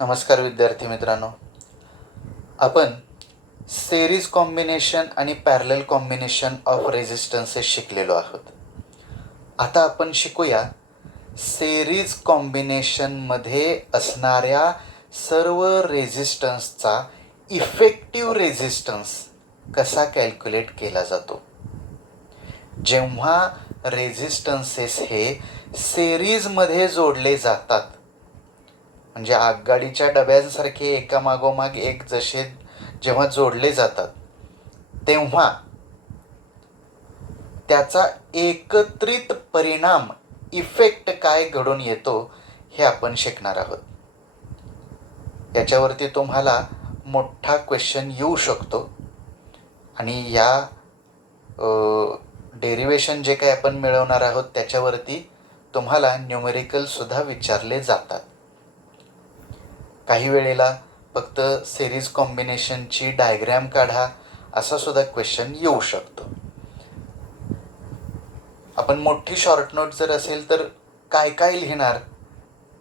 नमस्कार विद्यार्थी मित्रांनो, आपण सेरीज कॉम्बिनेशन आणि पॅरलल कॉम्बिनेशन ऑफ रेझिस्टन्सेस शिकलेलो आहोत. आता आपण शिकूया सेरीज कॉम्बिनेशनमध्ये असणाऱ्या सर्व रेझिस्टन्सचा इफेक्टिव्ह रेझिस्टन्स कसा कॅल्क्युलेट केला जातो. जेव्हा रेझिस्टन्सेस हे सेरीजमध्ये जोडले जातात, म्हणजे आगगाडीच्या डब्यांसारखे एकामागोमाग एक जसे जेव्हा जोडले जातात, तेव्हा त्याचा एकत्रित परिणाम इफेक्ट काय घडून येतो हे आपण शिकणार आहोत. याच्यावरती तुम्हाला मोठा क्वेश्चन येऊ शकतो आणि या डेरिवेशन जे काही आपण मिळवणार आहोत त्याच्यावरती तुम्हाला न्यूमेरिकल सुद्धा विचारले जातात. काही वेळेला फक्त सेरीज कॉम्बिनेशनची डायग्रॅम काढा असा सुद्धा क्वेश्चन येऊ शकतो. आपण मोठी शॉर्ट नोट जर असेल तर काय काय लिहिणार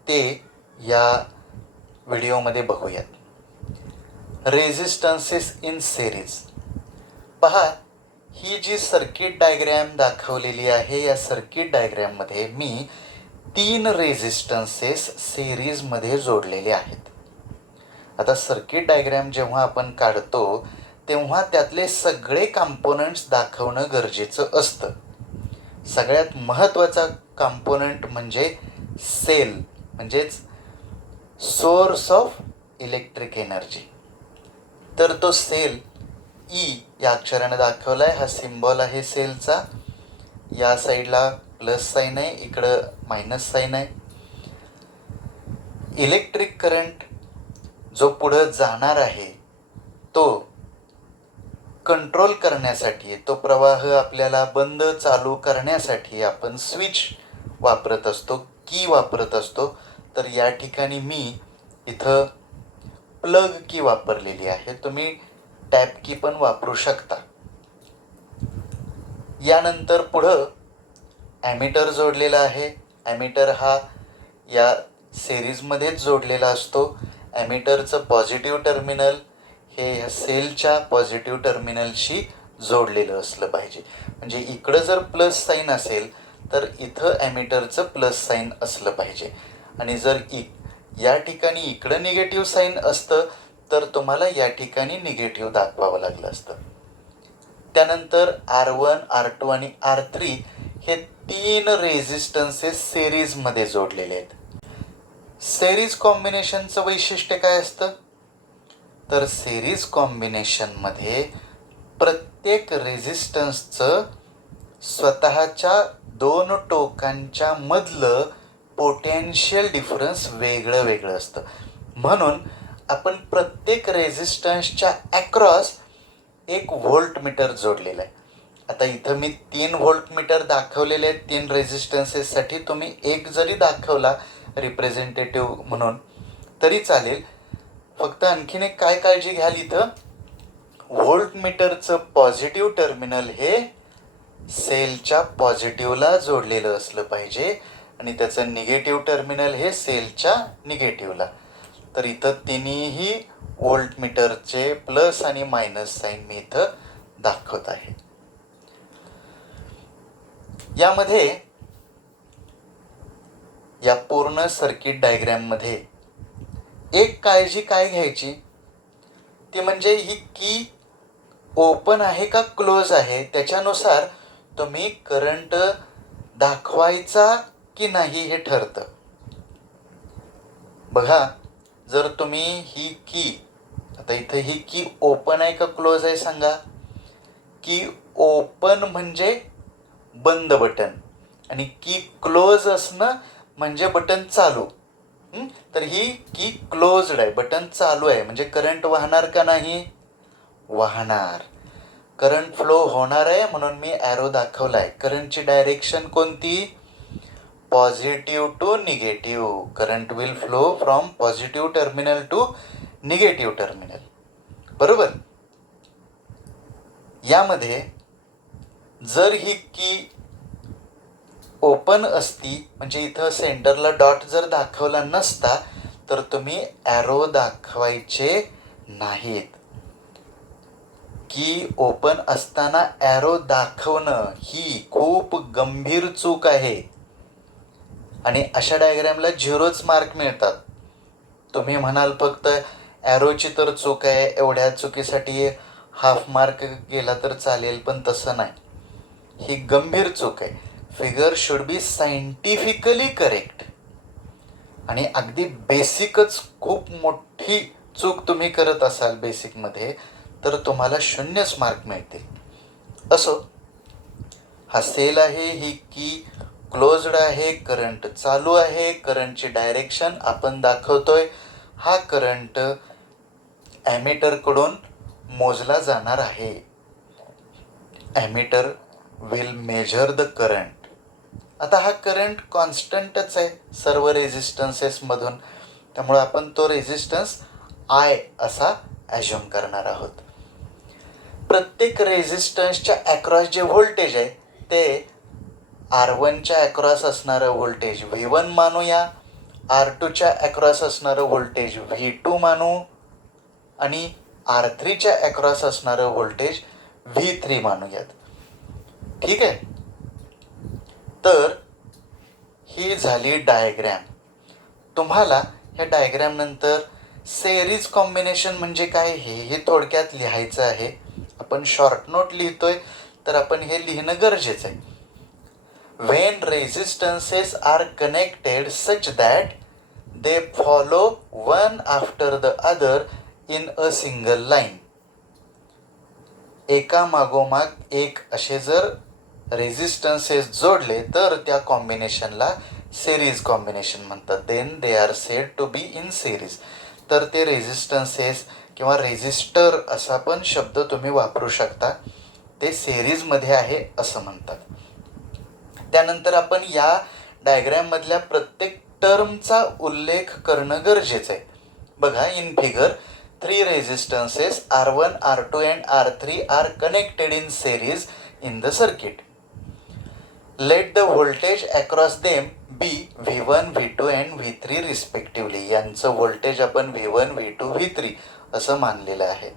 ते या व्हिडिओमध्ये बघूयात. Resistances in series. पहा, ही जी सर्किट डायग्रॅम दाखवलेली आहे, या सर्किट डायग्रॅममध्ये मी 3 रेझिस्टन्सेस सेरीजमध्ये जोडलेले आहेत. आता सर्किट डायग्रॅम जेव्हा आपण काढतो तेव्हा त्यातले सगळे कंपोनंट्स दाखवणं गरजेचं असतं. सगळ्यात महत्त्वाचा कंपोनंट म्हणजे सेल, म्हणजेच सोर्स ऑफ इलेक्ट्रिक एनर्जी. तर तो सेल ई या अक्षराने दाखवला आहे. हा सिम्बॉल आहे सेलचा. या साईडला प्लस साईन आहे, इकडं मायनस साईन आहे. इलेक्ट्रिक करंट जो पुढं जाणार आहे तो कंट्रोल करण्यासाठी, तो प्रवाह आपल्याला बंद चालू करण्यासाठी आपण स्विच वापरत असतो, की वापरत असतो. तर या ठिकाणी मी इथं प्लग की वापरलेली आहे. तुम्ही टॅप की पण वापरू शकता. यानंतर पुढं ॲमीटर जोडलेला आहे. ॲमीटर हा या सेरीजमध्येच जोडलेला असतो. ॲमीटरचं पॉझिटिव्ह टर्मिनल हे ह्या सेलच्या पॉझिटिव्ह टर्मिनलशी जोडलेलं असलं पाहिजे. म्हणजे इकडं जर प्लस साईन असेल तर इथं ॲमीटरचं प्लस साईन असलं पाहिजे. आणि जर या ठिकाणी इकडं निगेटिव्ह साईन असतं तर तुम्हाला या ठिकाणी निगेटिव्ह दाखवावं लागलं असतं. त्यानंतर R1, R2 आणि R3 हे 3 रेझिस्टन्सेस सेरीजमध्ये जोडलेले आहेत. सेरीज कॉम्बिनेशनचं वैशिष्ट्य काय असतं, तर सेरीज कॉम्बिनेशनमध्ये प्रत्येक रेझिस्टन्सचं स्वतःच्या 2 टोकांच्या मधलं पोटेन्शियल डिफरन्स वेगळं वेगळं असतं. म्हणून आपण प्रत्येक रेझिस्टन्सच्या अक्रॉस एक व्होल्टमीटर जोडलेला आहे. आता इथं मी 3 व्होल्टमीटर दाखवलेले आहेत 3 रेझिस्टन्सेससाठी. तुम्ही एक जरी दाखवला रिप्रेझेंटेटिव्ह म्हणून तरी चालेल. फक्त आणखीन एक काय काळजी घ्याल, इथं व्होल्टमीटरचं पॉझिटिव्ह टर्मिनल हे सेलच्या पॉझिटिव्हला जोडलेलं असलं पाहिजे आणि त्याचं निगेटिव्ह टर्मिनल हे सेलच्या निगेटिव्हला. तर इथं तिन्ही व्होल्टमीटरचे प्लस आणि मायनस साईन मी इथं दाखवत आहे. यामध्ये या पूर्ण सर्किट डायग्रॅममध्ये एक काळजी काय घ्यायची ती म्हणजे ही की ओपन आहे का क्लोज आहे त्याच्यानुसार तुम्ही करंट दाखवायचा की नाही हे ठरतं. बघा, जर तुम्ही ही की, आता इथं ही की ओपन आहे का क्लोज आहे सांगा. की ओपन म्हणजे बंद बटन आणि की क्लोज असणं म्हणजे बटन चालू. तर ही की क्लोज्ड आहे, बटन चालू आहे, म्हणजे करंट वाहणार का नाही, वाहणार. करंट फ्लो होणार आहे म्हणून मी ॲरो दाखवला आहे. करंटची डायरेक्शन कोणती, positive to negative. Current will flow from positive terminal to negative terminal. बरोबर. यामध्ये जर ही की ओपन असती, म्हणजे इथं सेंटरला डॉट जर दाखवला नसता तर तुम्ही ॲरो दाखवायचे नाहीत. की ओपन असताना ॲरो दाखवणं ही खूप गंभीर चूक आहे आणि अशा डायग्रॅमला 0च मार्क मिळतात. तुम्ही म्हणाल फक्त ॲरोची तर चूक आहे, एवढ्या चुकीसाठी हाफ मार्क गेला तर चालेल, पण तसं नाही. ही गंभीर चूक आहे. Figure should be scientifically correct. आणि अगदी बेसिकच खूप मोठी चूक तुम्ही करत असाल बेसिकमध्ये, तर तुम्हाला 0च मार्क मिळतील. असो, हा सेल आहे, ही की क्लोज्ड आहे, करंट चालू आहे, करंटची डायरेक्शन आपण दाखवतोय. हा करंट ॲमीटरकडून मोजला जाणार आहे. Ammeter will measure the current. आता हा करंट कॉन्स्टंटच आहे सर्व रेझिस्टन्सेसमधून, त्यामुळे आपण तो रेझिस्टन्स आय असा ॲज्युम करणार आहोत. प्रत्येक रेझिस्टन्सच्या ॲक्रॉस जे व्होल्टेज आहे ते R1च्या ॲक्रॉस असणारं व्होल्टेज V1 मानूया, R2च्या ॲक्रॉस असणारं व्होल्टेज V2 मानू आणि R3च्या ॲक्रॉस असणारं व्होल्टेज V3 मानूयात. ठीक आहे. तर ही झाली डायग्रॅम. तुम्हाला ह्या डायग्रॅम नंतर सेरीज कॉम्बिनेशन म्हणजे काय हे थोडक्यात लिहायचं आहे. आपण शॉर्ट नोट लिहितोय तर आपण हे लिहिणं गरजेचं आहे. When resistances are connected such that they follow one after the other in a single line. एका मागोमाग एक असे जर रेझिस्टन्सेस जोडले तर त्या कॉम्बिनेशनला सेरीज कॉम्बिनेशन म्हणतात. Then they are said to be in series. तर ते रेझिस्टन्सेस किंवा रेझिस्टर असा पण शब्द तुम्ही वापरू शकता. ते सेरीजमध्ये आहे असं म्हणतात. त्यानंतर आपण या डायग्रॅममधल्या प्रत्येक टर्मचा उल्लेख करणं गरजेचं आहे. बघा, in figure 3 resistances R1, R2 and R3 are connected in series in the circuit. Let the voltage across them be V1, V2 and V3 respectively. यांचं व्होल्टेज आपण V1, V2, V3 असं मानलेलं आहे.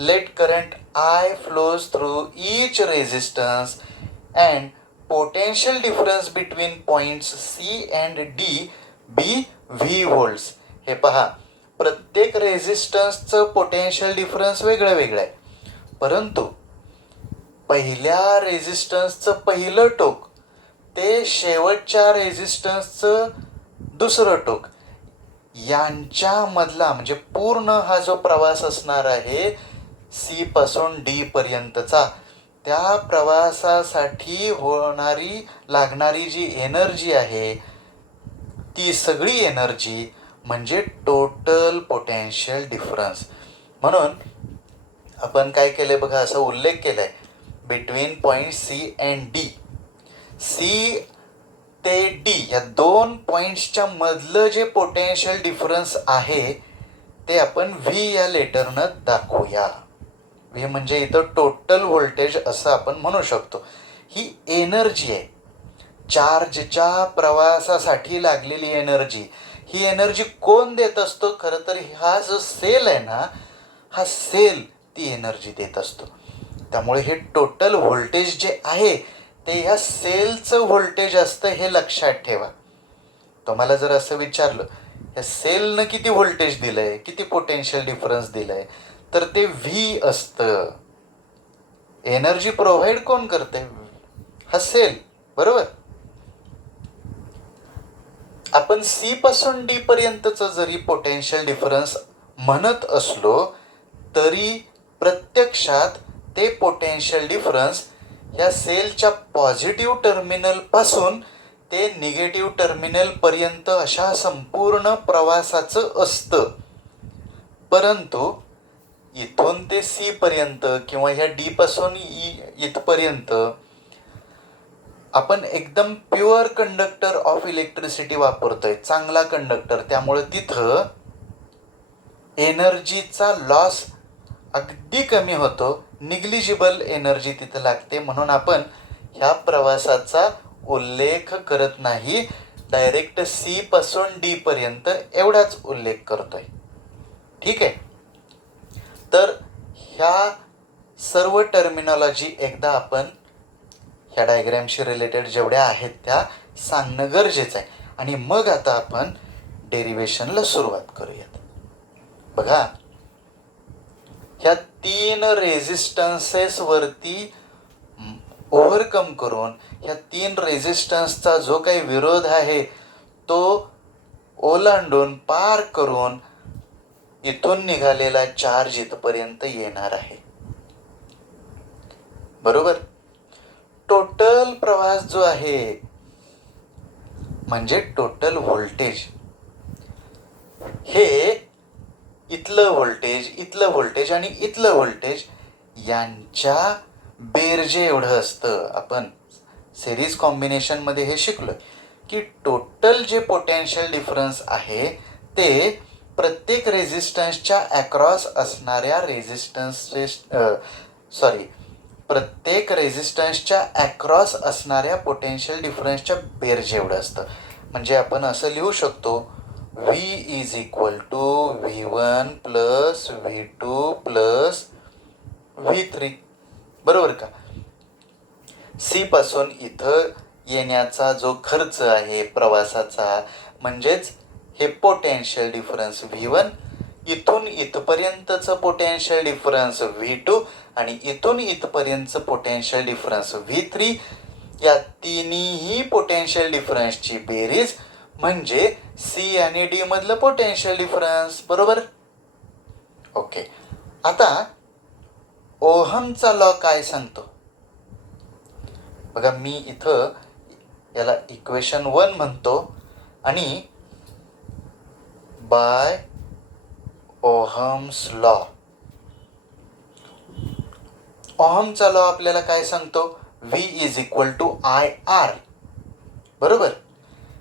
Let current I flows through each resistance and potential difference between points C and D be V volts. हे पहा, प्रत्येक रेझिस्टन्सचं potential difference वेगळं वेगळं आहे, परंतु पहिल्या रेझिस्टन्सचं पहिलं टोक ते शेवटच्या रेझिस्टन्सचं दुसरं टोक यांच्यामधला म्हणजे पूर्ण हा जो प्रवास असणार आहे सी पासून डी पर्यंतचा, त्या प्रवासासाठी लागणारी जी एनर्जी आहे ती सगळी एनर्जी म्हणजे टोटल पोटेन्शियल डिफरन्स. म्हणून आपण काय केलंय बघा, असा उल्लेख केलाय between point C and D. C ते डी या 2 पॉईंट्सच्या मधलं जे पोटेन्शियल डिफरन्स आहे ते आपण व्ही या लेटरनं दाखवूया. व्ही म्हणजे इथं टोटल व्होल्टेज असं आपण म्हणू शकतो. ही एनर्जी आहे, चार्जच्या प्रवासासाठी लागलेली एनर्जी. ही एनर्जी कोण देत असतो? खरं तर हा जो सेल आहे ना, हा सेल ती एनर्जी देत असतो. त्यामुळे हे टोटल व्होल्टेज जे आहे ते ह्या सेलचं व्होल्टेज असतं, हे लक्षात ठेवा. तुम्हाला जर असं विचारलं ह्या सेलनं किती व्होल्टेज दिलंय, किती पोटेन्शियल डिफरन्स दिलंय, तर ते व्ही असतं. एनर्जी प्रोव्हाइड कोण करते? हा सेल, बरोबर. आपण सी पासून डी पर्यंतचं जरी पोटेन्शियल डिफरन्स म्हणत असलो तरी प्रत्यक्षात ते पोटेन्शियल डिफरन्स या सेलच्या पॉझिटिव्ह टर्मिनल पासून ते निगेटिव्ह टर्मिनल पर्यंत अशा संपूर्ण प्रवासाचं असतं. परंतु इथून ते सी पर्यंत किंवा ह्या डी पासून इथपर्यंत आपण एकदम प्युअर कंडक्टर ऑफ इलेक्ट्रिसिटी वापरतोय, चांगला कंडक्टर. त्यामुळे तिथं एनर्जीचा लॉस अगदी कमी होतो, निग्लिजिबल एनर्जी तिथं लागते. म्हणून आपण ह्या प्रवासाचा उल्लेख करत नाही. डायरेक्ट सी पासून डी पर्यंत एवढाच उल्लेख करतोय. ठीक आहे. तर ह्या सर्व टर्मिनॉलॉजी एकदा आपण ह्या डायग्रॅमशी रिलेटेड जेवढ्या आहेत त्या सांगणं गरजेचं आहे. आणि मग आता आपण डेरिवेशनला सुरुवात करूयात. बघा, ह्या 3 रेझिस्टन्सेस वरती ओव्हरकम करून ह्या 3 रेझिस्टन्सचा जो काही विरोध आहे तो ओलांडून पार करून इथून निघालेला चार्ज इथपर्यंत येणार आहे. बरोबर. टोटल प्रवास जो आहे म्हणजे टोटल व्होल्टेज, हे इथलं व्होल्टेज, इथलं व्होल्टेज आणि इथलं व्होल्टेज यांच्या बेरजे एवढं असतं. आपण सिरीज कॉम्बिनेशनमध्ये हे शिकलो की टोटल जे पोटेन्शियल डिफरन्स आहे ते प्रत्येक रेझिस्टन्सच्या अक्रॉस असणाऱ्या प्रत्येक रेझिस्टन्सच्या अक्रॉस असणाऱ्या पोटेन्शियल डिफरन्सच्या बेरजे एवढं असतं. म्हणजे आपण असं लिहू शकतो, V is equal to V1 plus V2 plus V3. बरोबर का. सी पासून इथं येण्याचा जो खर्च आहे प्रवासाचा, म्हणजेच हे पोटेन्शियल डिफरन्स V1, इथून इथपर्यंतचं पोटेन्शियल डिफरन्स V2 आणि इथून इथपर्यंतचं पोटेन्शियल डिफरन्स V3, या तिन्ही पोटेन्शियल डिफरन्सची बेरीज म्हणजे सी आणि डी मधलं पोटेन्शियल डिफरन्स. बरोबर. ओके. आता ओहमचा लॉ काय सांगतो बघा. मी इथं याला इक्वेशन 1 म्हणतो आणि बाय ओहम्स लॉ, ओहमचा लॉ आपल्याला काय सांगतो, V is equal to IR. बरोबर.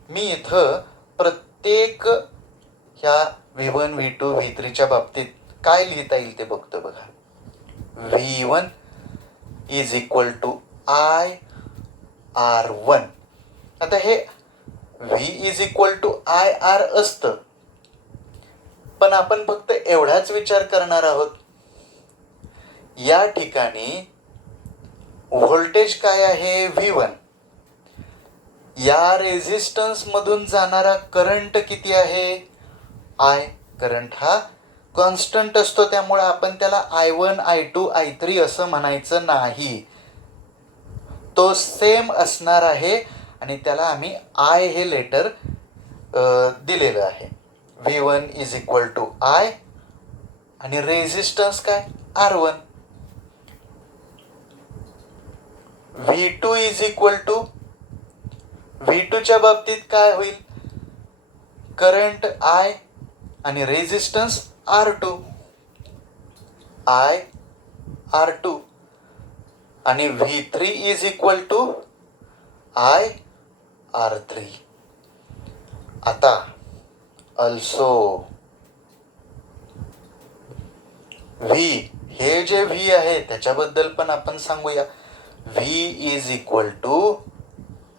मी इथं प्रत्येक ह्या V1, V2, V3च्या बाबतीत काय लिहिता येईल ते बघतो. बघा, V1 is equal to IR1. आता हे V is equal to IR असतं, पण आपण फक्त एवढाच विचार करणार आहोत. या ठिकाणी व्होल्टेज काय आहे, V1. या रेझिस्टन्स मधून जाणारा करंट किती आहे, I. करंट हा कॉन्स्टंट असतो, त्यामुळे आपण त्याला I1, I2, I3 असं म्हणायचं नाही. तो सेम असणार आहे आणि त्याला आम्ही I हे लेटर दिलेलं आहे. V1 is equal to I आणि रेझिस्टन्स काय, R1. V2 is equal to, V2च्या बाबतीत काय होईल, करंट I आणि रेझिस्टन्स R2. I R2 आणि V3 is equal to I R3. आता अल्सो V, हे जे V आहे त्याच्याबद्दल पण आपण सांगूया. V is equal to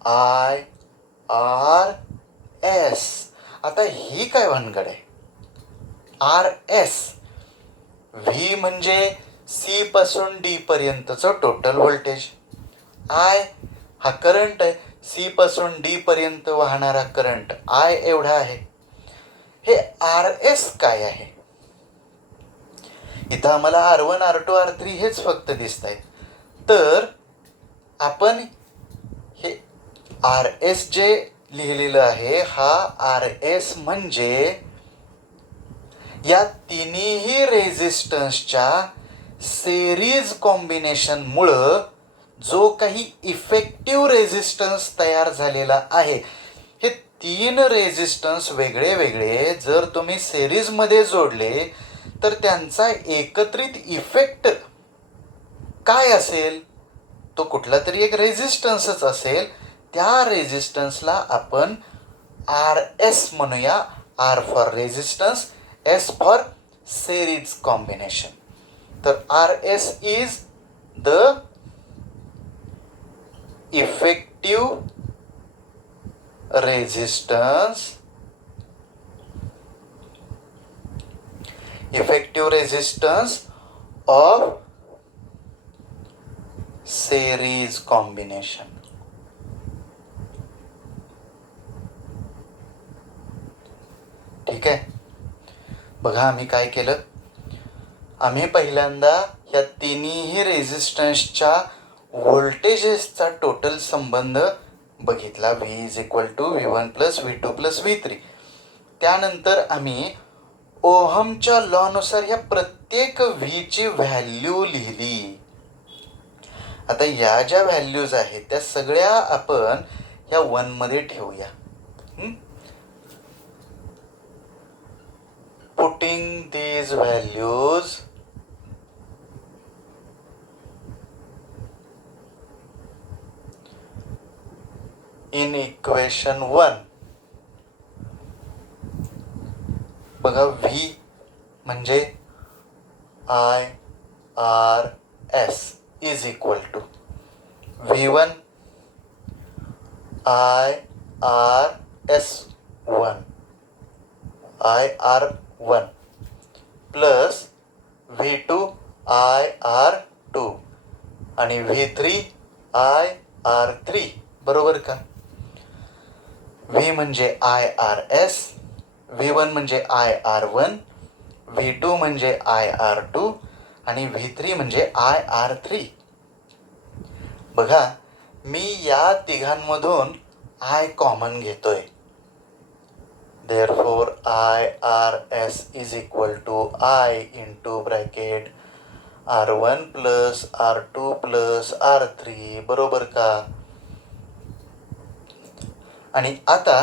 I R S. आता ही काय भानगड आहे, R S. V म्हणजे C पासून D पर्यंतचं टोटल व्होल्टेज, I हा करंट आहे, C पासून D पर्यंत वाहणारा करंट I एवढा आहे. हे R S काय आहे, इथं आम्हाला R1, R2, R3 हेच फक्त दिसत आहेत. तर आपण हे आर एस जे लिहिलेलं आहे, हा आर एस म्हणजे या तिन्ही रेझिस्टन्सच्या सेरीज कॉम्बिनेशनमुळं जो काही इफेक्टिव्ह रेझिस्टन्स तयार झालेला आहे. हे 3 रेझिस्टन्स वेगळे वेगळे जर तुम्ही सेरीजमध्ये जोडले तर त्यांचा एकत्रित इफेक्ट काय असेल, तो कुठला तरी एक रेझिस्टन्सच असेल. त्या रेझिस्टन्सला आपण आर एस म्हणूया. R for resistance, S for series combination. तर R S is the effective resistance effective resistance of series combination. ठीक आहे. बघा आम्ही काय केलं, आम्ही पहिल्यांदा या तिन्ही रेझिस्टन्सच्या व्होल्टेजेसचा टोटल संबंध बघितला, V=V1 + V2 + V3. त्यानंतर आम्ही ओहमच्या लॉनुसार या प्रत्येक व्हीची व्हॅल्यू लिहिली. आता या ज्या व्हॅल्यूज आहेत त्या सगळ्या आपण ह्या 1 मध्ये ठेवूया. Putting these values in equation 1. बघा V म्हणजे IRS is equal to V1 IRS1 IR1 plus V2 IR2 आणि V3 IR3. बरोबर का? V म्हणजे IRS, V1 म्हणजे IR1, V2 म्हणजे IR2 आणि V3 म्हणजे IR3. बघा मी या तिघांमधून I कॉमन घेतोय. Therefore IRS is equal to I into bracket R1 plus R2 plus R3. बरोबर का? आणि आता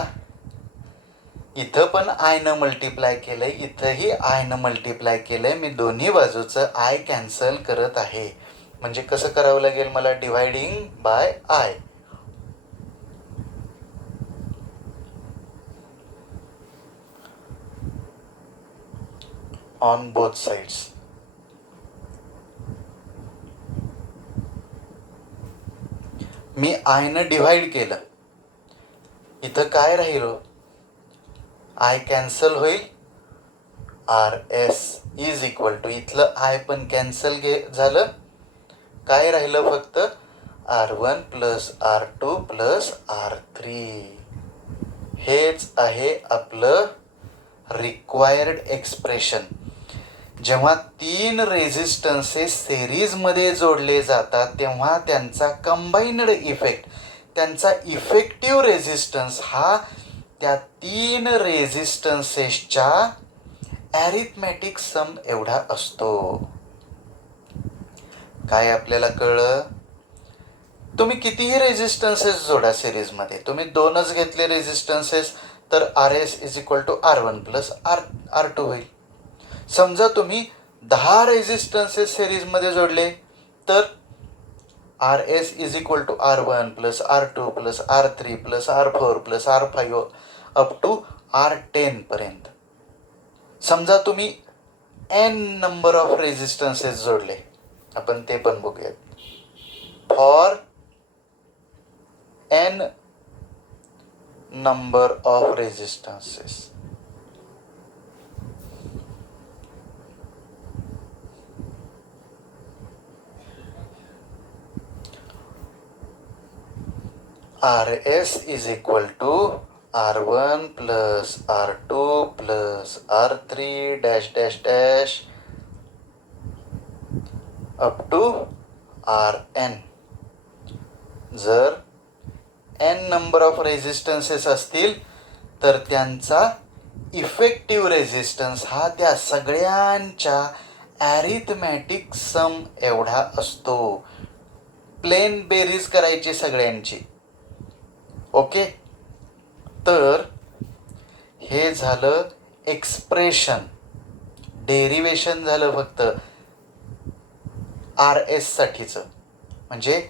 इथं पण I न मल्टिप्लाय केलंय, इथंही I न मल्टिप्लाय केलंय. मी दोन्ही बाजूचं I कॅन्सल करत आहे. म्हणजे कसं करावं लागेल मला? Dividing bye I. On both sides. Me I न डिवाइड केलं, इथं काय राहील? I कॅन्सल होईल. RS इज इक्वल टू, इथलं I पण कॅन्सल झालं. काय राहिलं? फक्त R1 plus R2 plus R3. हेच आहे आपलं रिक्वायर्ड एक्सप्रेशन. जेव्हा 3 रेझिस्टन्सेस सेरीजमध्ये जोडले जातात तेव्हा त्यांचा कंबाईन्ड इफेक्ट, त्यांचा इफेक्टिव्ह रेझिस्टन्स हा त्या 3 रेझिस्टन्सेसच्या ॲरिथमॅटिक सम एवढा असतो. काय आपल्याला कळलं? तुम्ही कितीही रेझिस्टन्सेस जोडा सिरीजमध्ये, तुम्ही 2च घेतले रेझिस्टन्सेस तर RS is equal to R1 plus R2 होईल. समजा तुम्ही 10 रेझिस्टन्सेस सिरीजमध्ये जोडले तर RS is equal to R1 plus R2 plus R3 plus R4 plus R5 up to R10 पर्यंत. समजा तुम्ही N नंबर ऑफ रेझिस्टन्सेस जोडले, आपण ते पण बघूयात. For N number of resistances. RS is equal to R1 plus R2 plus R3 dash dash dash up to Rn. जर N number of resistances असतील तर त्यांचा इफेक्टिव्ह रेझिस्टन्स हा त्या सगळ्यांच्या ॲरिथमॅटिक सम एवढा असतो. प्लेन बेरीज करायची सगळ्यांची. ओके, तर हे झालं एक्सप्रेशन, डेरिवेशन झालं फक्त RS साठीचं, म्हणजे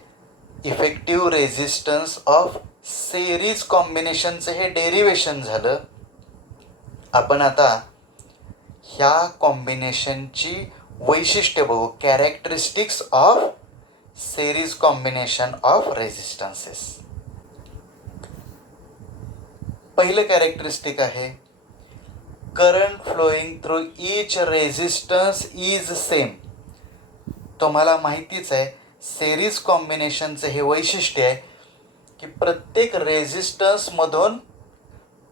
इफेक्टिव्ह रेझिस्टन्स ऑफ सेरीज कॉम्बिनेशनचं हे डेरिवेशन झालं. आपण आता ह्या कॉम्बिनेशनची वैशिष्ट्य बघू, characteristics of series combination of resistances. पहिलं कॅरेक्टरिस्टिक आहे current flowing through each resistance is same. तुम्हाला माहितीच आहे सेरीज कॉम्बिनेशनचं हे वैशिष्ट्य आहे की प्रत्येक रेझिस्टन्समधून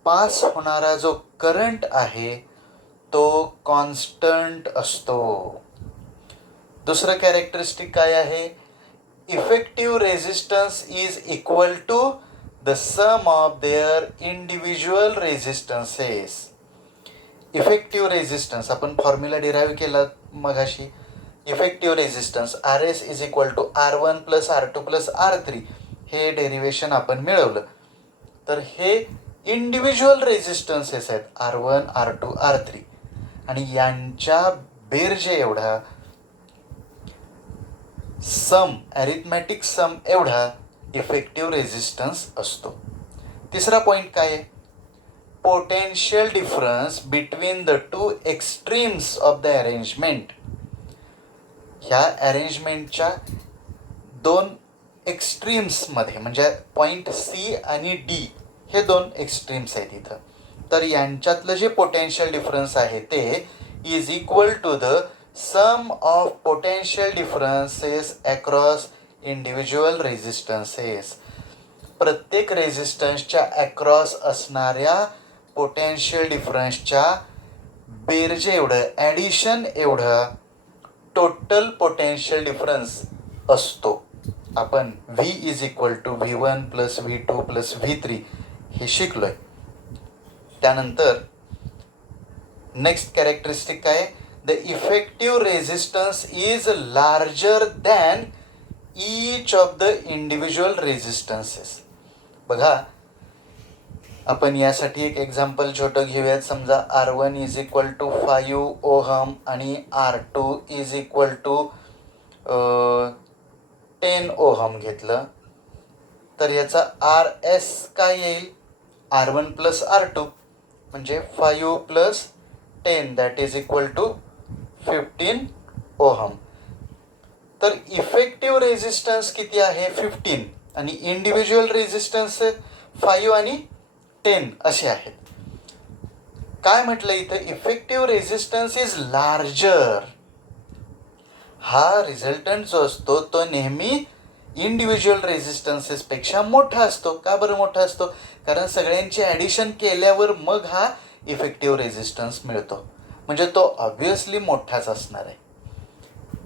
पास होणारा जो करंट आहे तो कॉन्स्टंट असतो. दुसरं कॅरेक्टरिस्टिक काय आहे effective resistance is equal to the sum of their individual resistances. Effective resistance आपण फॉर्म्युला डिराईव्ह केला मगाशी. Effective resistance RS is equal to R1 plus R2 plus R3 हे डेरिवेशन आपण मिळवलं. तर हे इंडिव्हिज्युअल रेझिस्टन्सेस आहेत R1 R2 R3 आणि यांच्या बेरजे एवढा सम ॲरिथमॅटिक सम एवढा इफेक्टिव्ह रेझिस्टन्स असतो. तिसरा पॉईंट काय आहे potential difference between the two extremes of the arrangement. ह्या अरेंजमेंटच्या दोन एक्स्ट्रीम्समध्ये म्हणजे पॉईंट C आणि D हे दोन एक्स्ट्रीम्स आहेत इथं. तर यांच्यातलं जे पोटेन्शियल डिफरन्स आहे ते is equal to the sum of potential differences across individual resistances. प्रत्येक रेझिस्टन्सच्या अक्रॉस असणाऱ्या पोटेन्शियल डिफरन्सच्या बेरजे एवढं ॲडिशन एवढं टोटल पोटेन्शियल डिफरन्स असतो. आपण V is equal to V1 plus V2 plus V3 हे शिकलो आहे. त्यानंतर नेक्स्ट कॅरेक्टरिस्टिक काय the effective resistance is larger than each of the individual resistances. बघा आपण यासाठी एक एक्झाम्पल छोटं घेऊयात. समजा R1 is equal to 5 ohm आणि R2 is equal to 10 ohm घेतलं तर याचा RS काय येईल R1 प्लस R2 म्हणजे 5 plus 10 that is equal to 15 ohm. तर इफेक्टिव्ह रेझिस्टन्स किती आहे 15 आणि इंडिव्हिज्युअल रेझिस्टन्स 5 आणि 10 असे आहेत. काय म्हटलं इथं इफेक्टिव्ह रेझिस्टन्स इज लार्जर. हा रिझल्टंट जो असतो तो नेहमी इंडिव्हिज्युअल रेझिस्टन्सेसपेक्षा मोठा असतो. का बरं मोठा असतो कारण सगळ्यांची ॲडिशन केल्यावर मग हा इफेक्टिव्ह रेझिस्टन्स मिळतो म्हणजे तो ऑब्व्हियसली मोठाच असणार आहे.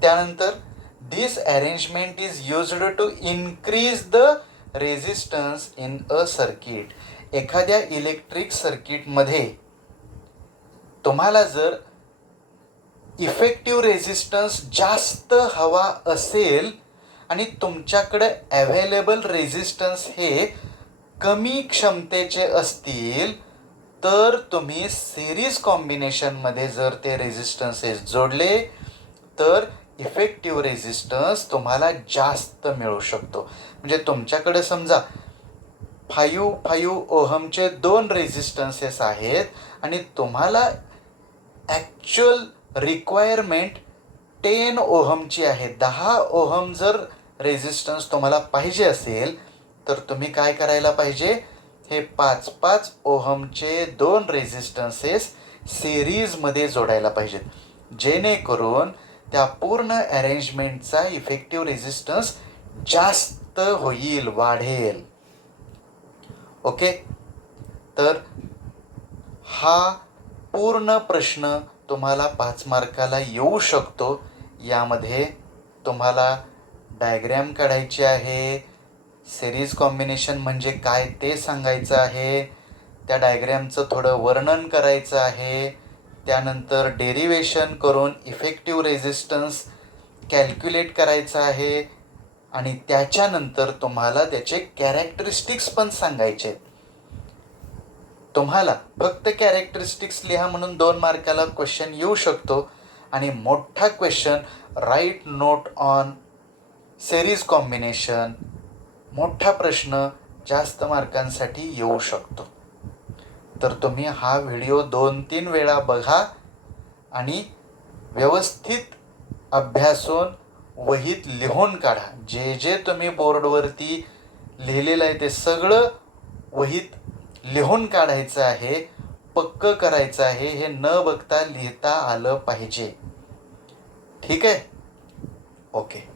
त्यानंतर this arrangement is used to increase the resistance in a circuit. एखाद्या इलेक्ट्रिक सर्किटमध्ये तुम्हाला जर इफेक्टिव्ह रेझिस्टन्स जास्त हवा असेल आणि तुमच्याकडे अवेलेबल रेझिस्टन्स हे कमी क्षमतेचे असतील तर तुम्ही सिरीज कॉम्बिनेशनमध्ये जर ते रेझिस्टन्सेस जोडले तर इफेक्टिव्ह रेझिस्टन्स तुम्हाला जास्त मिळू शकतो. म्हणजे तुमच्याकडे समजा 5 ओहमचे 2 रेझिस्टन्सेस आहेत आणि तुम्हाला ॲक्च्युअल रिक्वायरमेंट 10 ओहमची आहे. 10 ओहम जर रेझिस्टन्स तुम्हाला पाहिजे असेल तर तुम्ही काय करायला पाहिजे हे 5 ओहमचे 2 रेझिस्टन्सेस सिरीजमध्ये जोडायला पाहिजेत जेणेकरून त्या पूर्ण अरेंजमेंटचा इफेक्टिव्ह रेझिस्टन्स जास्त होईल वाढेल. ओके तर हा पूर्ण प्रश्न तुम्हाला 5 मार्काला येऊ शकतो. यामध्ये तुम्हाला डायग्रॅम काढायची आहे, सिरीज कॉम्बिनेशन म्हणजे काय ते सांगायचं आहे, त्या डायग्रॅमचं थोडं वर्णन करायचं आहे, त्यानंतर डेरिवेशन करून इफेक्टिव्ह रेझिस्टन्स कॅल्क्युलेट करायचं आहे आणि त्याच्यानंतर तुम्हाला त्याचे कॅरेक्टरिस्टिक्स पण सांगायचे आहेत. तुम्हाला फक्त कॅरेक्टरिस्टिक्स लिहा म्हणून 2 मार्काला क्वेश्चन येऊ शकतो आणि मोठा question write note on series combination मोठा प्रश्न जास्त मार्कांसाठी येऊ शकतो. तर तुम्ही हा व्हिडिओ 2-3 वेळा बघा आणि व्यवस्थित अभ्यासून वहीत लिहून काढा. जे जे तुम्ही बोर्डवरती लिहिलेलं आहे ते सगळं वहीत लिहून काढायचं आहे, पक्क करायचं आहे, हे न बघता लिहिता आलं पाहिजे. ठीक आहे? ओके.